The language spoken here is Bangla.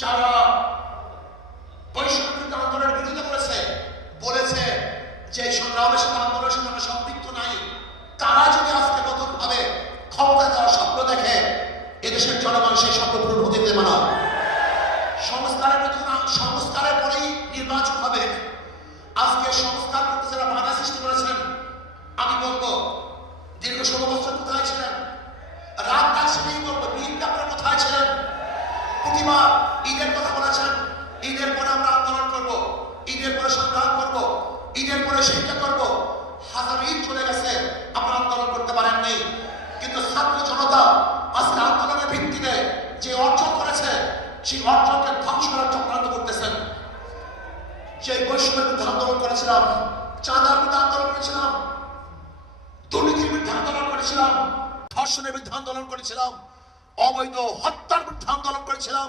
যারা বৈষম্য বিরোধী আন্দোলনের বিরোধিতা করেছে, বলেছে যে সংগ্রামের সাথে আন্দোলনের সাথে আমরা সম্পৃক্ত নাই, তারা যদি আজকে নতুন ভাবে ক্ষমতা দেওয়ার স্বপ্ন দেখে, এদেশের জনগণ সেই স্বপ্ন পূরণ হতে দেবে না। সংস্কারের পরেই নির্বাচন হবে। আজকে সংস্কার করতে যারা বাধা সৃষ্টি করেছেন, আমি বলবো দীর্ঘ 16 বছর কোথায় ছিলেন? রাত ডাকছেন বলবো, বিএনপি আপনারা কোথায় ছিলেন? প্রতিমা ঈদের কথা বলেছেন, ঈদের পরে আমরা আন্দোলন করব, ঈদের পরে সংগ্রাম করব, ঈদের পরে শিক্ষা করব। হাজার ঈদ চলে গেছে, আপনারা আন্দোলন করতে পারেন নাই। কিন্তু ছাত্র জনতা আজকে আন্দোলনের ভিত্তিতে যে অর্জন করেছে, সেই অর্জনকে ধ্বংস করার চক্রান্ত করতেছেন। সেই বৈষম্যের বিরুদ্ধে আন্দোলন করেছিলাম, চাঁদার বিরুদ্ধে আন্দোলন করেছিলাম, দুর্নীতির বিরুদ্ধে আন্দোলন করেছিলাম, ধর্ষণের বিরুদ্ধে আন্দোলন করেছিলাম, অবৈধ হত্যার বিরুদ্ধে আন্দোলন করেছিলাম।